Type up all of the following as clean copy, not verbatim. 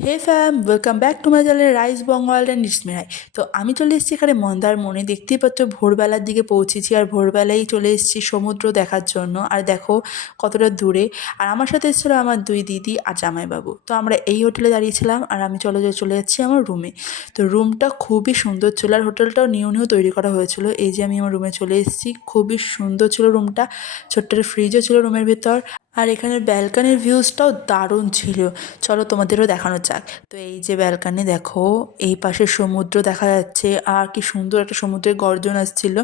Hey fam, welcome back to my channel rice Bengal and ইসমিরাই। তো আমি চলে এসেছি এখানে মন্দারমণি। দেখতেই পাচ্ছ ভোরবেলার দিকে পৌঁছেছি, আর ভোরবেলায় চলে এসেছি সমুদ্র দেখার জন্য। আর দেখো কতটা দূরে। আর আমার সাথে এসেছিলো আমার দুই দিদি আর জামাইবাবু। তো আমরা এই হোটেলে দাঁড়িয়েছিলাম, আর আমি চলে যাচ্ছি আমার রুমে। তো রুমটা খুবই সুন্দর ছিল, আর হোটেলটাও নিউ নিউ তৈরি করা হয়েছিল। এই যে আমি আমার রুমে চলে এসেছি, খুবই সুন্দর ছিল রুমটা। ছোট্ট ফ্রিজও ছিল রুমের ভেতর। আর এখানের ব্যালকানির ভিউজটাও দারুণ ছিল। চলো তোমাদেরও দেখানো যাক। তো এই যে ব্যালকানি দেখো, এই পাশে সমুদ্র দেখা যাচ্ছে, আর কি সুন্দর একটা সমুদ্রের গর্জন আসছিল।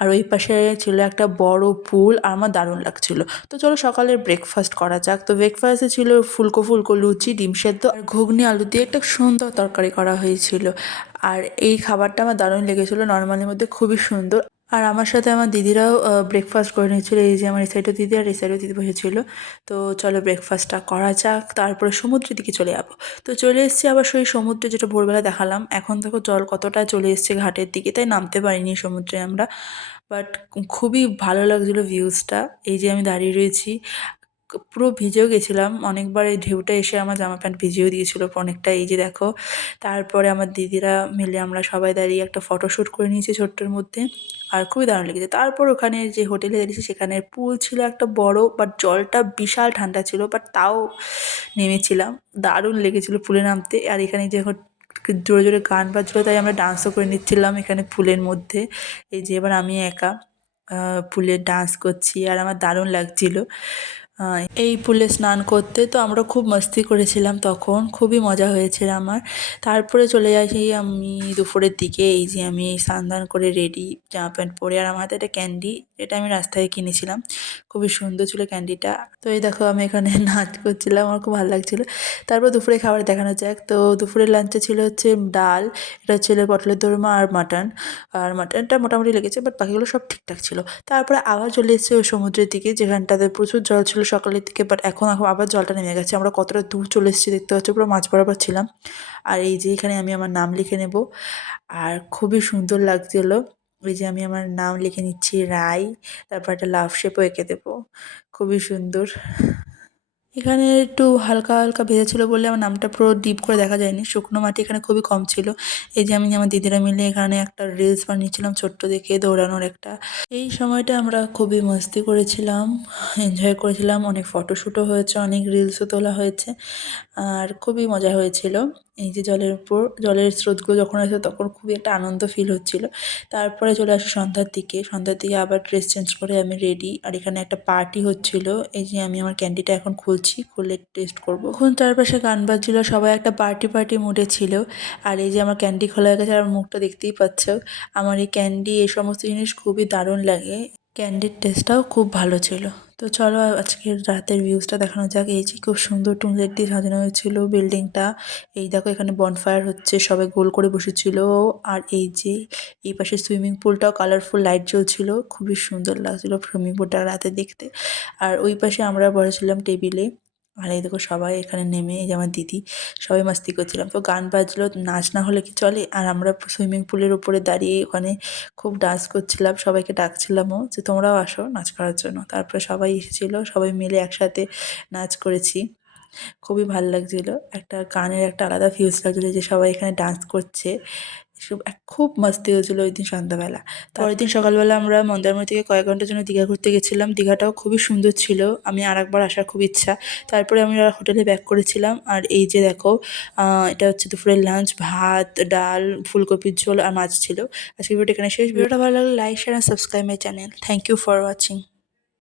আর ওই পাশে ছিল একটা বড় পুল, আর আমার দারুণ লাগছিল। তো চলো সকালের ব্রেকফাস্ট করা যাক। তো ব্রেকফাস্টে ছিল ফুলকো ফুলকো লুচি, ডিম সেদ্ধ আর ঘুগনি আলু দিয়ে একটা সুন্দর তরকারি করা হয়েছিল। আর এই খাবারটা আমার দারুণ লেগেছিলো, নর্মালের মধ্যে খুবই সুন্দর। আর আমার সাথে আমার দিদিরাও ব্রেকফাস্ট করে নিয়েছিল। এই যে আমার এই সাইডেও দিদি আর এই সাইডেও দিদি বসেছিল। তো চলো ব্রেকফাস্টটা করা যাক, তারপরে সমুদ্রের দিকে চলে যাবো। তো চলে এসেছি আবার সেই সমুদ্রে, যেটা ভোরবেলা দেখালাম। এখন দেখো জল কতটা চলে এসছে ঘাটের দিকে, তাই নামতে পারিনি সমুদ্রে আমরা। বাট খুবই ভালো লাগছিলো ভিউজটা। এই যে আমি দাঁড়িয়ে রয়েছি, পুরো ভিজেও গেছিলাম অনেকবার। এই ঢেউটা এসে আমার জামা প্যান্ট ভিজিয়েও দিয়েছিল অনেকটা। এই যে দেখো, তারপরে আমার দিদিরা মিলে আমরা সবাই দাঁড়িয়ে একটা ফটোশ্যুট করে নিয়েছি ছোট্টর মধ্যে। আর খুবই দারুণ লেগেছে। তারপর ওখানে যে হোটেলে দাঁড়িয়েছি সেখানে পুল ছিল একটা বড়, বাট জলটা বিশাল ঠান্ডা ছিল, বাট তাও নেমেছিলাম। দারুণ লেগেছিলো পুলে নামতে। আর এখানে যে জোরে জোরে গান বাজছিলো, তাই আমরা ডান্সও করে নিচ্ছিলাম এখানে পুলের মধ্যে। এই যে এবার আমি একা পুলে ডান্স করছি, আর আমার দারুণ লাগছিল এই পুলে স্নান করতে। তো আমরা খুব মাস্তি করেছিলাম তখন, খুবই মজা হয়েছিল আমার। তারপরে চলে আসি আমি দুপুরের দিকে। এই যে আমি স্নান দান করে রেডি, জামা প্যান্ট পরে, আর আমার হাতে একটা ক্যান্ডি, এটা আমি রাস্তায় কিনেছিলাম। খুবই সুন্দর ছিল ক্যান্ডিটা। তো এই দেখো আমি এখানে নাচ করছিলাম, আমার খুব ভালো লাগছিলো। তারপর দুপুরে খাবার দেখানো যাক। তো দুপুরের লাঞ্চে ছিল হচ্ছে ডাল, এটা ছিল পটলের দোরমা আর মাটন। আর মাটনটা মোটামুটি লেগেছে, বাট বাকিগুলো সব ঠিকঠাক ছিল। তারপরে আবার চলে এসেছি ওই সমুদ্রের দিকে, যেখানটাতে প্রচুর জল ছিল সকালের দিকে, বাট এখন আবার জলটা নেমে গেছে। আমরা কতটা দূর চলে এসেছি দেখতে পাচ্ছি, পুরো মাঝ বরাবর ছিলাম। আর এই যে এখানে আমি আমার নাম লিখে নেব, আর খুবই সুন্দর লাগছিল। ওই যে আমি আমার নাম লিখে নিচ্ছি রাই, তারপর একটা লাভ শেপও এঁকে দেবো। খুবই সুন্দর। এখানে একটু হালকা হালকা ভেজা ছিল বলে আমার নামটা পুরো ডিপ করে দেখা যায়নি। শুকনো মাটি এখানে খুবই কম ছিল। এই যে আমি আমার দিদিরা মিলে এখানে একটা রিলস বানিয়েছিলাম ছোট্ট দেখে, দৌড়ানোর একটা। এই সময়টা আমরা খুবই মস্তি করেছিলাম, এনজয় করেছিলাম, অনেক ফটোশ্যুটও হয়েছে, অনেক রিলসও তোলা হয়েছে, আর খুবই মজা হয়েছিল। এই যে জলের উপর জলের স্রোতগুলো যখন আসে তখন খুবই একটা আনন্দ ফিল হচ্ছিল। তারপরে চলে আসি সন্ধ্যার দিকে আবার ড্রেস চেঞ্জ করে আমি রেডি, আর এখানে একটা পার্টি হচ্ছিল। এই যে আমি আমার ক্যান্ডিটা এখন খুলছি, খুলে টেস্ট করব। এখন চারপাশে গান বাজছিল, সবাই একটা পার্টি পার্টি মুডে ছিল। আর এই যে আমার ক্যান্ডি খোলা হয়ে গেছে, আর মুখটা দেখতেই পাচ্ছ। আমার এই ক্যান্ডি এই সমস্ত জিনিস খুবই দারুণ লাগে। ক্যান্ডির টেস্টটাও খুব ভালো ছিল। তো চলো আজকের রাতের ভিউজটা দেখানো যাক। এই যে খুব সুন্দর টুনলাইট দিয়ে সাজানো হয়েছিল বিল্ডিংটা। এই দেখো এখানে বনফায়ার হচ্ছে, সবাই গোল করে বসেছিল। আর এই যে এই পাশে সুইমিং পুলটাও কালারফুল লাইট জ্বলছিল, খুবই সুন্দর লাগছিল সুইমিং পুলটা রাতে দেখতে। আর ওই পাশে আমরা বসেছিলাম টেবিলে। আর এই দেখো সবাই এখানে নেমে, এই যে আমার দিদি, সবাই মাস্তি করছিলাম। তো গান বাজলো, নাচ না হলে কি চলে। আর আমরা সুইমিং পুলের উপরে দাঁড়িয়ে ওখানে খুব ডান্স করছিলাম, সবাইকে ডাকছিলামও যে তোমরাও আসো নাচ করার জন্য। তারপরে সবাই এসেছিলো, সবাই মিলে একসাথে নাচ করেছি। খুবই ভালো লাগছিলো, একটা গানের একটা আলাদা ফিউজ লাগছিলো যে সবাই এখানে ডান্স করছে। এসব খুব মাস্তি হয়েছিলো ওই দিন সন্ধ্যাবেলা। পরের দিন সকালবেলা আমরা মন্দারমণি থেকে কয়েক ঘন্টার জন্য দীঘা ঘুরতে গেছিলাম। দীঘাটাও খুবই সুন্দর ছিল, আমি আরেকবার আসার খুব ইচ্ছা। তারপরে আমরা হোটেলে ব্যাক করেছিলাম। আর এই যে দেখো, এটা হচ্ছে দুপুরের লাঞ্চ, ভাত, ডাল, ফুলকপির ঝোল আর মাছ ছিল। আজকের ভিডিওটা এখানে শেষ। ভিডিওটা ভালো লাগলে like, share and subscribe my channel. Thank you for watching.